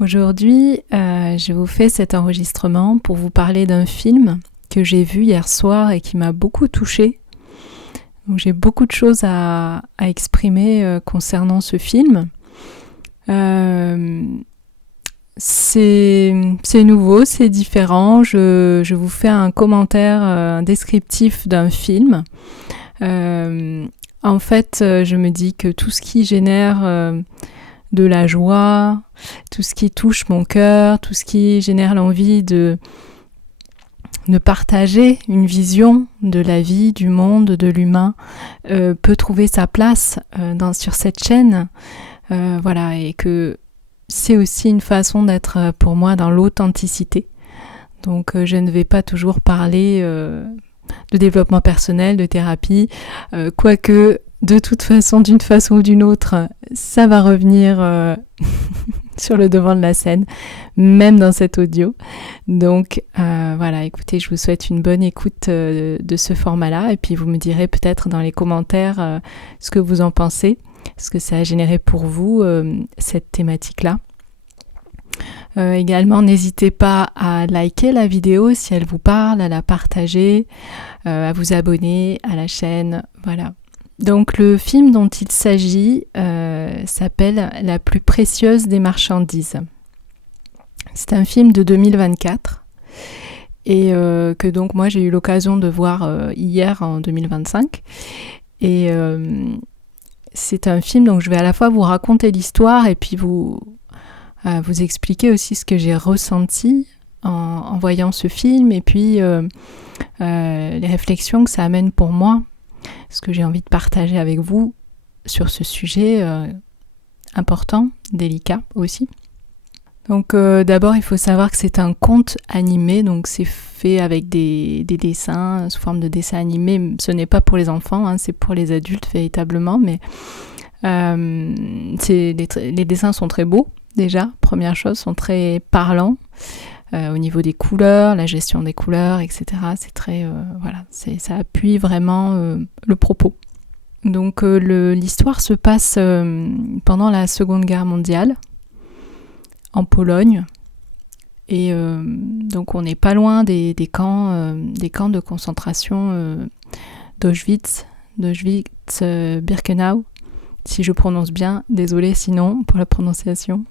Aujourd'hui, je vous fais cet enregistrement pour vous parler d'un film que j'ai vu hier soir et qui m'a beaucoup touchée. Donc, j'ai beaucoup de choses à exprimer concernant ce film. C'est nouveau, c'est différent. Je vous fais un commentaire descriptif d'un film. En fait, je me dis que tout ce qui génère de la joie, tout ce qui touche mon cœur, tout ce qui génère l'envie de partager une vision de la vie, du monde, de l'humain, peut trouver sa place sur cette chaîne. Voilà, et que c'est aussi une façon d'être pour moi dans l'authenticité. Donc je ne vais pas toujours parler de développement personnel, de thérapie, quoique de toute façon, d'une façon ou d'une autre, ça va revenir sur le devant de la scène, même dans cet audio. Donc voilà, écoutez, je vous souhaite une bonne écoute de ce format-là, et puis vous me direz peut-être dans les commentaires ce que vous en pensez, ce que ça a généré pour vous, cette thématique-là. Également, n'hésitez pas à liker la vidéo si elle vous parle, à la partager, à vous abonner à la chaîne, voilà. Donc le film dont il s'agit s'appelle La plus précieuse des marchandises. C'est un film de 2024 et que donc moi j'ai eu l'occasion de voir hier en 2025. Et c'est un film, donc je vais à la fois vous raconter l'histoire et puis vous expliquer aussi ce que j'ai ressenti en voyant ce film et puis les réflexions que ça amène pour moi, ce que j'ai envie de partager avec vous sur ce sujet important, délicat aussi. Donc d'abord, il faut savoir que c'est un conte animé, donc c'est fait avec des dessins, sous forme de dessins animés. Ce n'est pas pour les enfants, hein, c'est pour les adultes véritablement, mais les dessins sont très beaux déjà, première chose, sont très parlants. Au niveau des couleurs, la gestion des couleurs, etc. C'est très, ça appuie vraiment le propos. Donc l'histoire se passe pendant la Seconde Guerre mondiale, en Pologne, et donc on n'est pas loin des camps de concentration d'Auschwitz, Birkenau, si je prononce bien, désolée sinon pour la prononciation.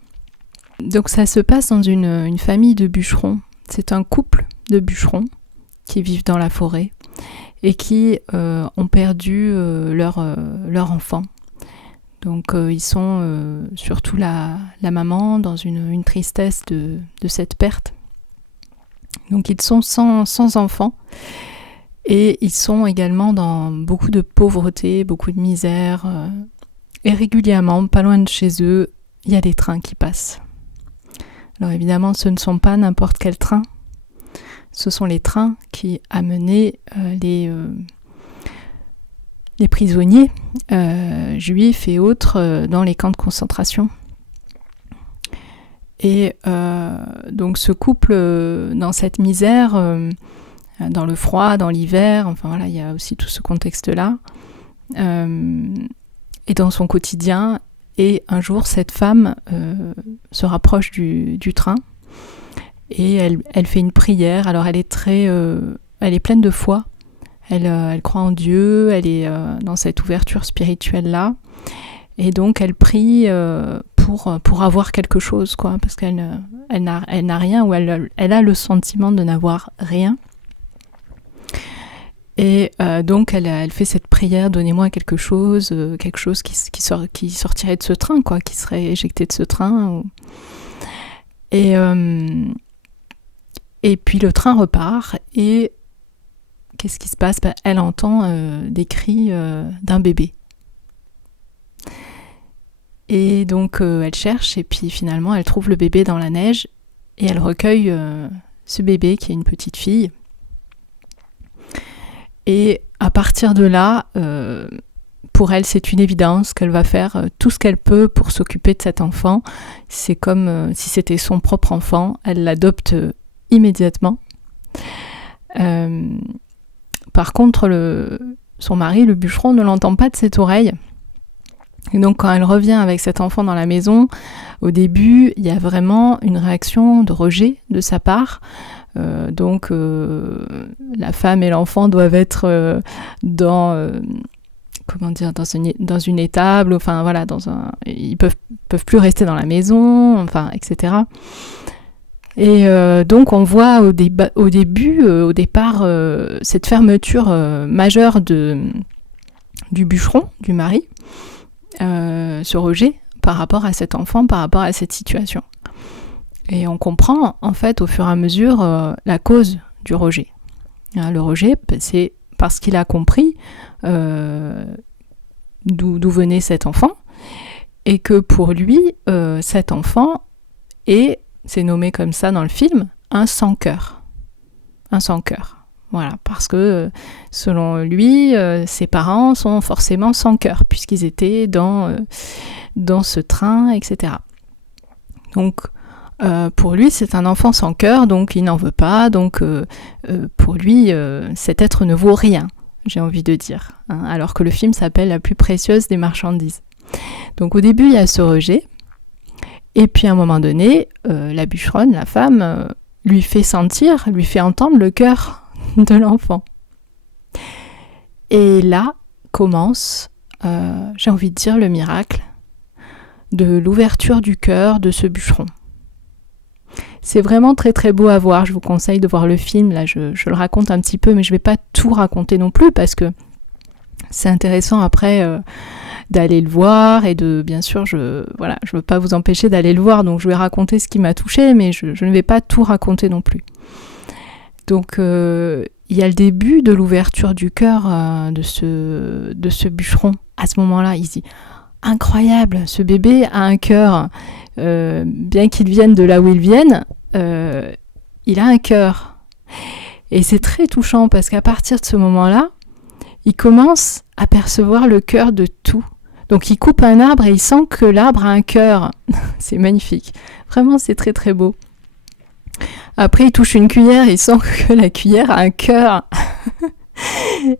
Donc ça se passe dans une famille de bûcherons. C'est un couple de bûcherons qui vivent dans la forêt et qui ont perdu leur enfant. Donc ils sont surtout la maman dans une tristesse de cette perte. Donc ils sont sans enfants et ils sont également dans beaucoup de pauvreté, beaucoup de misère. Et régulièrement, pas loin de chez eux, il y a des trains qui passent. Alors évidemment, ce ne sont pas n'importe quels trains. Ce sont les trains qui amenaient les prisonniers juifs et autres dans les camps de concentration. Et donc ce couple, dans cette misère, dans le froid, dans l'hiver, enfin voilà, il y a aussi tout ce contexte-là, et dans son quotidien. Et un jour, cette femme se rapproche du train et elle fait une prière. Alors elle est pleine de foi. Elle croit en Dieu. Elle est dans cette ouverture spirituelle-là. Et donc elle prie pour avoir quelque chose, quoi, parce qu'elle n'a rien, ou elle a le sentiment de n'avoir rien. Et donc elle fait cette prière, donnez-moi quelque chose qui sortirait de ce train, quoi, qui serait éjecté de ce train. Et puis le train repart et qu'est-ce qui se passe ? Elle entend des cris d'un bébé. Et donc elle cherche et puis finalement elle trouve le bébé dans la neige et elle recueille ce bébé qui est une petite fille. Et à partir de là, pour elle, c'est une évidence qu'elle va faire tout ce qu'elle peut pour s'occuper de cet enfant. C'est comme si c'était son propre enfant. Elle l'adopte immédiatement. Par contre, son mari, le bûcheron, ne l'entend pas de cette oreille. Et donc quand elle revient avec cet enfant dans la maison, au début, il y a vraiment une réaction de rejet de sa part. Donc la femme et l'enfant doivent être dans une étable, enfin voilà, ils peuvent plus rester dans la maison, enfin, etc. Et donc on voit au départ, cette fermeture majeure du bûcheron, du mari, ce rejet par rapport à cet enfant, par rapport à cette situation. Et on comprend en fait au fur et à mesure la cause du rejet. Le rejet, c'est parce qu'il a compris d'où venait cet enfant, et que pour lui, cet enfant c'est nommé comme ça dans le film, un sans-cœur. Un sans-cœur. Voilà, parce que selon lui, ses parents sont forcément sans cœur, puisqu'ils étaient dans ce train, etc. Donc, pour lui, c'est un enfant sans cœur, donc il n'en veut pas, donc pour lui, cet être ne vaut rien, j'ai envie de dire, hein, alors que le film s'appelle La plus précieuse des marchandises. Donc au début, il y a ce rejet, et puis à un moment donné, la bûcheronne, la femme, lui fait entendre le cœur de l'enfant. Et là commence, j'ai envie de dire, le miracle de l'ouverture du cœur de ce bûcheron. C'est vraiment très très beau à voir, je vous conseille de voir le film, là je le raconte un petit peu, mais je ne vais pas tout raconter non plus, parce que c'est intéressant après d'aller le voir, et bien sûr, je ne veux pas vous empêcher d'aller le voir, donc je vais raconter ce qui m'a touchée, mais je ne vais pas tout raconter non plus. Donc il y a le début de l'ouverture du cœur de ce bûcheron. À ce moment-là, il se dit « Incroyable, ce bébé a un cœur, bien qu'il vienne de là où il vienne, il a un cœur. » Et c'est très touchant, parce qu'à partir de ce moment-là, il commence à percevoir le cœur de tout. Donc il coupe un arbre et il sent que l'arbre a un cœur. C'est magnifique. Vraiment, c'est très très beau. Après, il touche une cuillère et il sent que la cuillère a un cœur,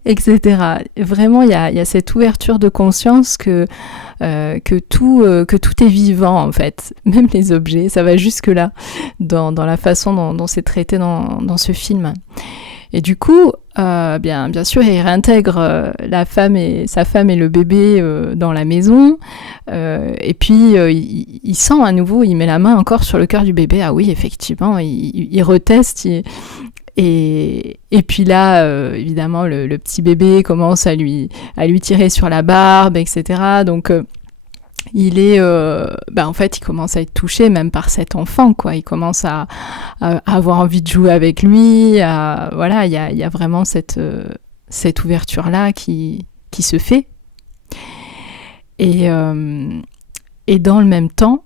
etc. Vraiment, il y a cette ouverture de conscience que tout est vivant, en fait. Même les objets, ça va jusque-là, dans la façon dont c'est traité dans ce film. Et du coup, bien sûr, il réintègre sa femme et le bébé dans la maison. Et puis, il sent à nouveau, il met la main encore sur le cœur du bébé. Ah oui, effectivement, il reteste. Et puis là, évidemment, le petit bébé commence à lui tirer sur la barbe, etc. Donc, en fait, il commence à être touché même par cet enfant, quoi. Il commence à avoir envie de jouer avec lui. Voilà, il y a vraiment cette ouverture-là qui se fait. Et dans le même temps,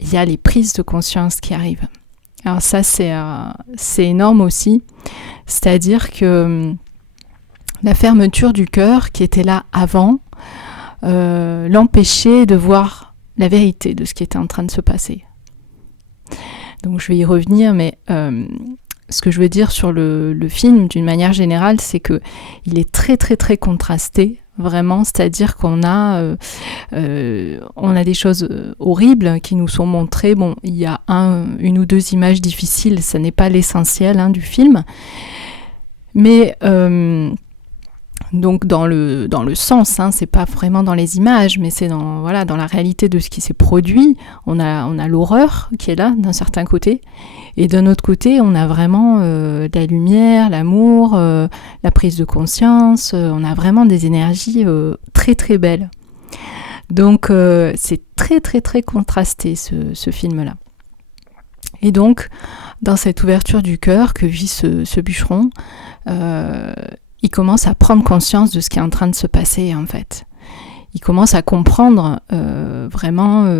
il y a les prises de conscience qui arrivent. Alors ça, c'est énorme aussi. C'est-à-dire que la fermeture du cœur qui était là avant, l'empêcher de voir la vérité de ce qui était en train de se passer. Donc je vais y revenir, mais ce que je veux dire sur le film d'une manière générale, c'est que il est très très très contrasté, vraiment, c'est-à-dire qu'on a des choses horribles qui nous sont montrées. Bon, il y a une ou deux images difficiles, ça n'est pas l'essentiel du film, mais donc dans le sens, c'est pas vraiment dans les images, mais c'est dans la réalité de ce qui s'est produit. On a l'horreur qui est là d'un certain côté, et d'un autre côté on a vraiment la lumière, l'amour, la prise de conscience. On a vraiment des énergies très très belles. Donc c'est très très très contrasté ce film-là. Et donc dans cette ouverture du cœur que vit ce bûcheron, il commence à prendre conscience de ce qui est en train de se passer, en fait. Il commence à comprendre vraiment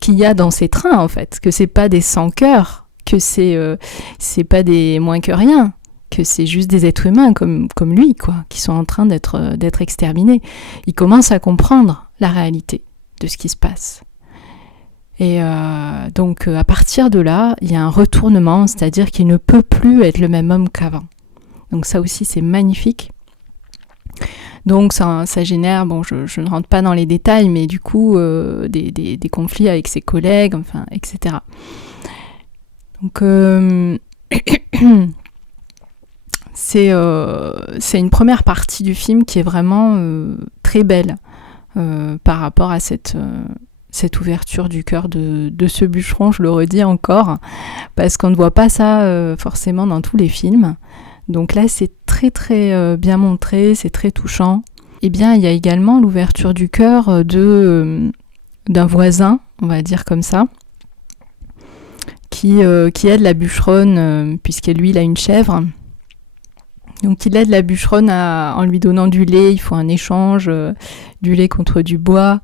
qu'il y a dans ces trains, en fait, que c'est pas des sans-cœurs, que c'est pas des moins que rien, que c'est juste des êtres humains comme lui, quoi, qui sont en train d'être exterminés. Il commence à comprendre la réalité de ce qui se passe. Et donc, à partir de là, il y a un retournement, c'est-à-dire qu'il ne peut plus être le même homme qu'avant. Donc ça aussi, c'est magnifique. Donc ça génère, bon, je ne rentre pas dans les détails, mais du coup des conflits avec ses collègues, enfin, etc. Donc c'est une première partie du film qui est vraiment très belle par rapport à cette ouverture du cœur de ce bûcheron, je le redis encore, parce qu'on ne voit pas ça forcément dans tous les films. Donc là, c'est très très bien montré, c'est très touchant. Eh bien, il y a également l'ouverture du cœur d'un voisin, on va dire comme ça, qui aide la bûcheronne, puisque lui, il a une chèvre. Donc il aide la bûcheronne en lui donnant du lait, il faut un échange, du lait contre du bois,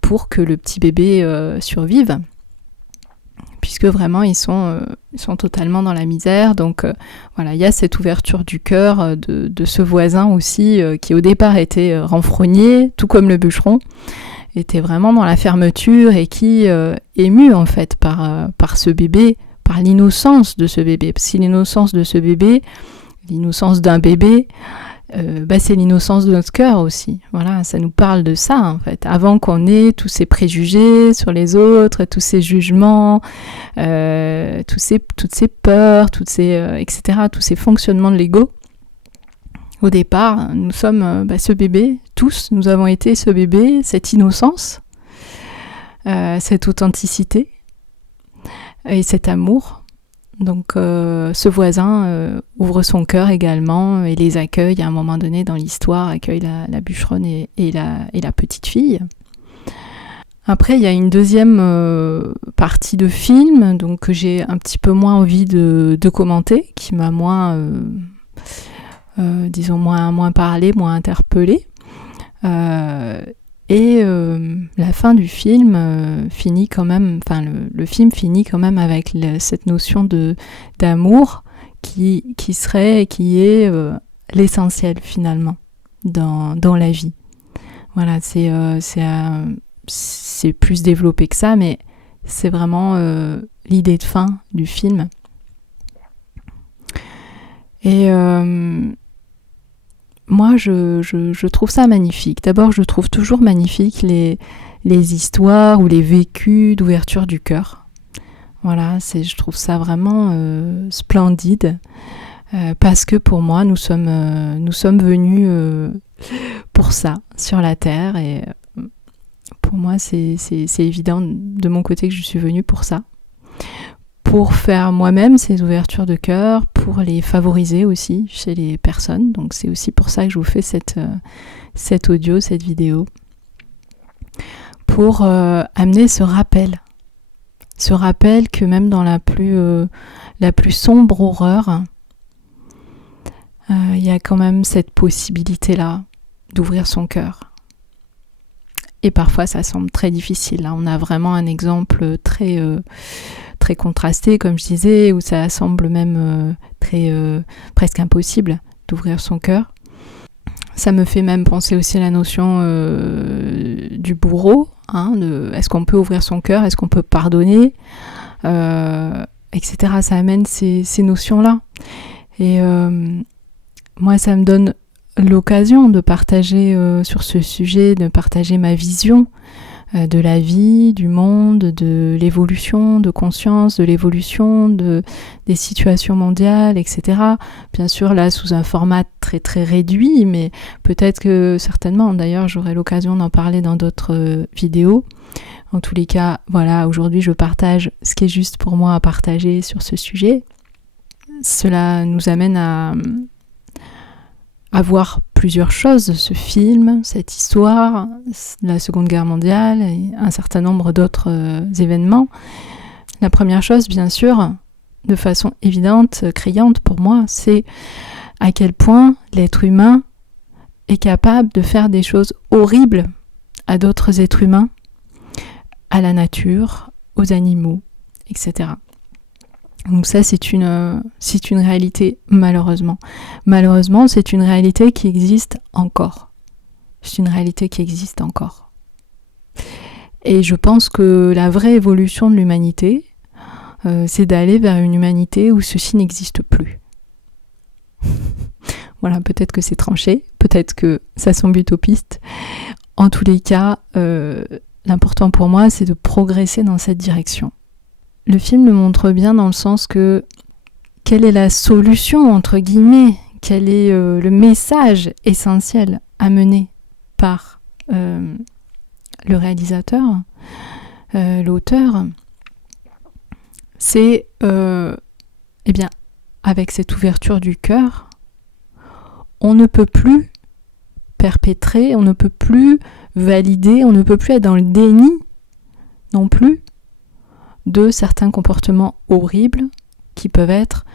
pour que le petit bébé survive. Puisque vraiment ils sont totalement dans la misère. Donc voilà, il y a cette ouverture du cœur de ce voisin aussi, qui au départ était renfrogné, tout comme le bûcheron, était vraiment dans la fermeture et qui ému en fait par ce bébé, par l'innocence de ce bébé. Parce que l'innocence de ce bébé, l'innocence d'un bébé, c'est l'innocence de notre cœur aussi. Voilà, ça nous parle de ça en fait. Avant qu'on ait tous ces préjugés sur les autres, tous ces jugements, toutes ces peurs, etc., tous ces fonctionnements de l'ego. Au départ, nous sommes ce bébé, tous, nous avons été ce bébé, cette innocence, cette authenticité et cet amour. Donc ce voisin ouvre son cœur également et les accueille à un moment donné dans l'histoire, accueille la bûcheronne et la petite fille. Après il y a une deuxième partie de film donc, que j'ai un petit peu moins envie de commenter, qui m'a moins, moins parlé, moins interpellée. Et la fin du film finit quand même, enfin le film finit quand même avec cette notion d'amour qui est l'essentiel finalement dans la vie. Voilà, c'est plus développé que ça, mais c'est vraiment l'idée de fin du film. Et moi, je trouve ça magnifique. D'abord, je trouve toujours magnifique les histoires ou les vécus d'ouverture du cœur. Voilà, je trouve ça vraiment splendide. Parce que pour moi, nous sommes venus pour ça, sur la Terre. Et pour moi, c'est évident de mon côté que je suis venue pour ça. Pour faire moi-même ces ouvertures de cœur, pour les favoriser aussi chez les personnes. Donc c'est aussi pour ça que je vous fais cet audio, cette vidéo. Pour amener ce rappel que même dans la plus sombre horreur, il y a quand même cette possibilité-là d'ouvrir son cœur. Et parfois ça semble très difficile. Là, on a vraiment un exemple très contrasté, comme je disais, où ça semble même presque impossible d'ouvrir son cœur. Ça me fait même penser aussi à la notion du bourreau, est-ce qu'on peut ouvrir son cœur, est-ce qu'on peut pardonner, etc. Ça amène ces notions-là. Et moi, ça me donne l'occasion de partager sur ce sujet, de partager ma vision de la vie, du monde, de l'évolution de conscience, de l'évolution des situations mondiales, etc. Bien sûr, là, sous un format très très réduit, mais peut-être que certainement, d'ailleurs, j'aurai l'occasion d'en parler dans d'autres vidéos. En tous les cas, voilà, aujourd'hui, je partage ce qui est juste pour moi à partager sur ce sujet. Cela nous amène à voir plusieurs choses, ce film, cette histoire, la Seconde Guerre mondiale et un certain nombre d'autres événements. La première chose, bien sûr, de façon évidente, criante pour moi, c'est à quel point l'être humain est capable de faire des choses horribles à d'autres êtres humains, à la nature, aux animaux, etc. Donc ça, c'est une réalité, malheureusement. Malheureusement, c'est une réalité qui existe encore. C'est une réalité qui existe encore. Et je pense que la vraie évolution de l'humanité, c'est d'aller vers une humanité où ceci n'existe plus. Voilà, peut-être que c'est tranché, peut-être que ça semble utopiste. En tous les cas, l'important pour moi, c'est de progresser dans cette direction. Le film le montre bien dans le sens que quelle est la solution, entre guillemets, quel est le message essentiel amené par le réalisateur, l'auteur, c'est, eh bien, avec cette ouverture du cœur, on ne peut plus perpétrer, on ne peut plus valider, on ne peut plus être dans le déni non plus de certains comportements horribles qui peuvent être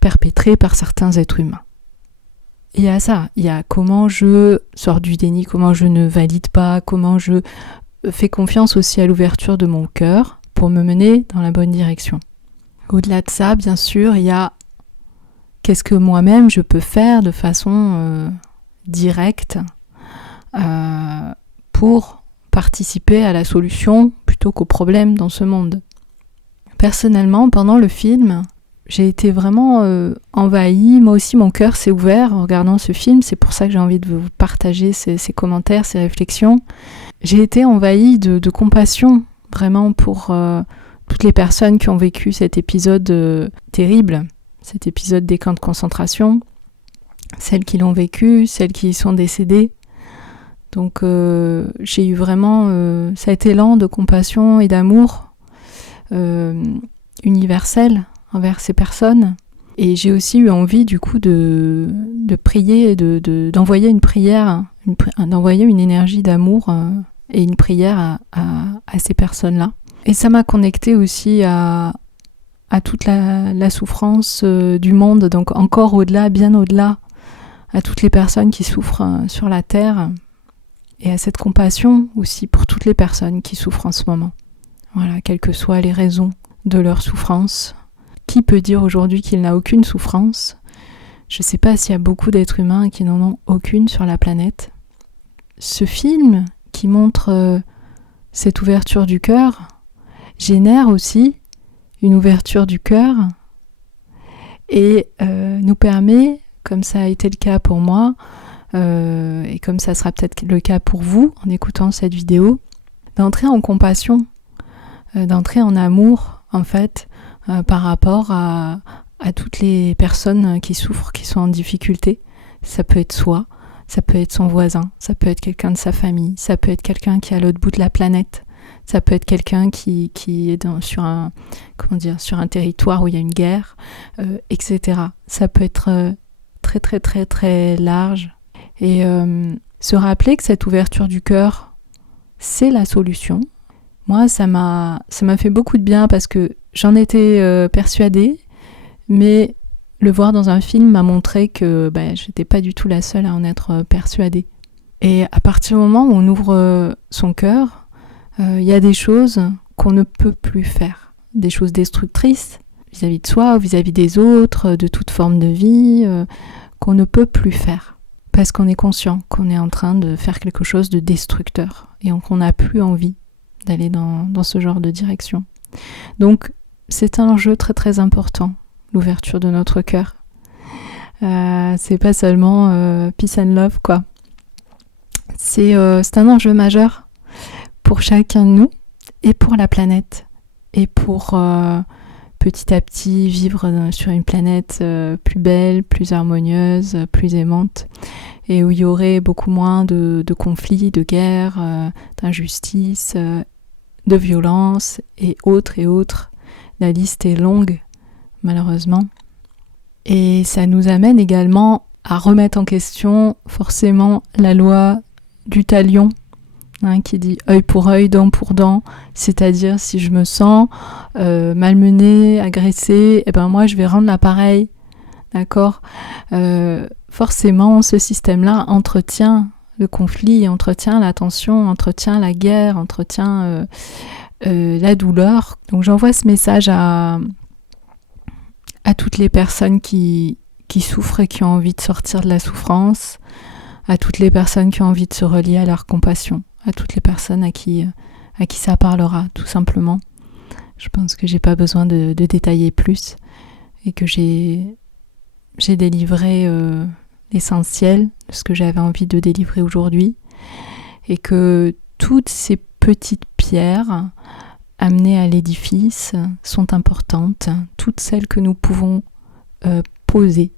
perpétrés par certains êtres humains. Il y a ça, il y a comment je sors du déni, comment je ne valide pas, comment je fais confiance aussi à l'ouverture de mon cœur pour me mener dans la bonne direction. Au-delà de ça, bien sûr, il y a qu'est-ce que moi-même je peux faire de façon directe pour participer à la solution plutôt qu'au problème dans ce monde. Personnellement, pendant le film, j'ai été vraiment envahie. Moi aussi, mon cœur s'est ouvert en regardant ce film. C'est pour ça que j'ai envie de vous partager ces commentaires, ces réflexions. J'ai été envahie de compassion, vraiment, pour toutes les personnes qui ont vécu cet épisode terrible, cet épisode des camps de concentration, celles qui l'ont vécu, celles qui y sont décédées. Donc j'ai eu vraiment cet élan de compassion et d'amour universel envers ces personnes. Et j'ai aussi eu envie du coup de prier, d'envoyer une prière, d'envoyer une énergie d'amour et une prière à ces personnes-là. Et ça m'a connectée aussi à toute la souffrance du monde, donc encore au-delà, bien au-delà, à toutes les personnes qui souffrent sur la Terre, et à cette compassion aussi pour toutes les personnes qui souffrent en ce moment. Voilà, quelles que soient les raisons de leur souffrance. Qui peut dire aujourd'hui qu'il n'a aucune souffrance ? Je ne sais pas s'il y a beaucoup d'êtres humains qui n'en ont aucune sur la planète. Ce film qui montre cette ouverture du cœur génère aussi une ouverture du cœur et nous permet, comme ça a été le cas pour moi, et comme ça sera peut-être le cas pour vous en écoutant cette vidéo, d'entrer en compassion, d'entrer en amour en fait, par rapport à toutes les personnes qui souffrent, qui sont en difficulté. Ça peut être soi, ça peut être son voisin, ça peut être quelqu'un de sa famille, ça peut être quelqu'un qui est à l'autre bout de la planète, ça peut être quelqu'un qui est sur un territoire où il y a une guerre, etc. Ça peut être très très très très large. Et se rappeler que cette ouverture du cœur, c'est la solution. Moi, ça m'a fait beaucoup de bien parce que j'en étais persuadée, mais le voir dans un film m'a montré que j'étais pas du tout la seule à en être persuadée. Et à partir du moment où on ouvre son cœur, il y a des choses qu'on ne peut plus faire, des choses destructrices vis-à-vis de soi ou vis-à-vis des autres, de toute forme de vie, qu'on ne peut plus faire. Parce qu'on est conscient qu'on est en train de faire quelque chose de destructeur et qu'on n'a plus envie d'aller dans ce genre de direction. Donc, c'est un enjeu très très important, l'ouverture de notre cœur. C'est pas seulement peace and love, quoi. C'est un enjeu majeur pour chacun de nous et pour la planète. Et pour petit à petit vivre sur une planète plus belle, plus harmonieuse, plus aimante, et où il y aurait beaucoup moins de conflits, de guerres, d'injustices, de violences et autres et autres. La liste est longue, malheureusement. Et ça nous amène également à remettre en question forcément la loi du talion, qui dit œil pour œil, dent pour dent, c'est-à-dire si je me sens malmenée, agressée, moi je vais rendre l'appareil, d'accord ? Forcément, ce système-là entretient le conflit, entretient la tension, entretient la guerre, entretient la douleur. Donc j'envoie ce message à toutes les personnes qui souffrent et qui ont envie de sortir de la souffrance, à toutes les personnes qui ont envie de se relier à leur compassion, à toutes les personnes à qui ça parlera, tout simplement. Je pense que j'ai pas besoin de détailler plus et que j'ai j'ai délivré l'essentiel de ce que j'avais envie de délivrer aujourd'hui et que toutes ces petites pierres amenées à l'édifice sont importantes, toutes celles que nous pouvons poser.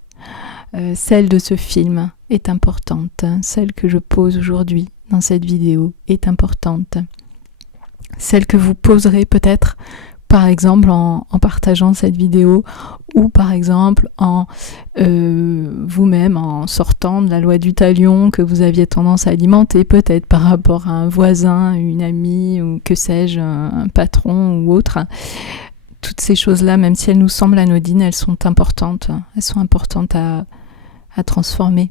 Celle de ce film est importante, celle que je pose aujourd'hui dans cette vidéo est importante. Celle que vous poserez peut-être par exemple en partageant cette vidéo ou par exemple en vous-même en sortant de la loi du talion que vous aviez tendance à alimenter peut-être par rapport à un voisin, une amie ou que sais-je, un patron ou autre. Toutes ces choses-là, même si elles nous semblent anodines, elles sont importantes à transformer.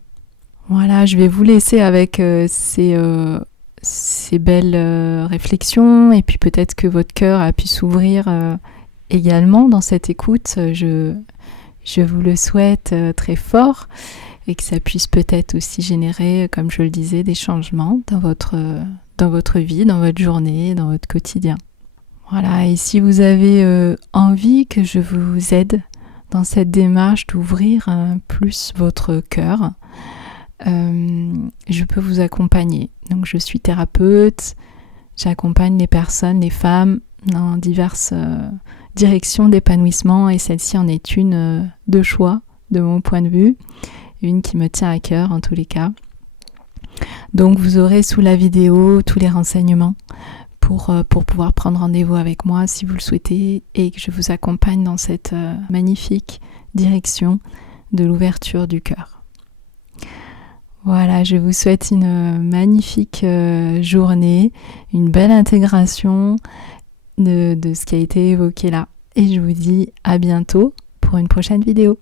Voilà, je vais vous laisser avec ces belles réflexions et puis peut-être que votre cœur a pu s'ouvrir également dans cette écoute. Je vous le souhaite très fort et que ça puisse peut-être aussi générer, comme je le disais, des changements dans votre vie, dans votre journée, dans votre quotidien. Voilà, et si vous avez envie que je vous aide dans cette démarche d'ouvrir plus votre cœur, je peux vous accompagner. Donc je suis thérapeute, j'accompagne les personnes, les femmes dans diverses directions d'épanouissement et celle-ci en est une de choix de mon point de vue, une qui me tient à cœur en tous les cas. Donc vous aurez sous la vidéo tous les renseignements pour pouvoir prendre rendez-vous avec moi si vous le souhaitez et que je vous accompagne dans cette magnifique direction de l'ouverture du cœur. Voilà, je vous souhaite une magnifique journée, une belle intégration de ce qui a été évoqué là. Et je vous dis à bientôt pour une prochaine vidéo.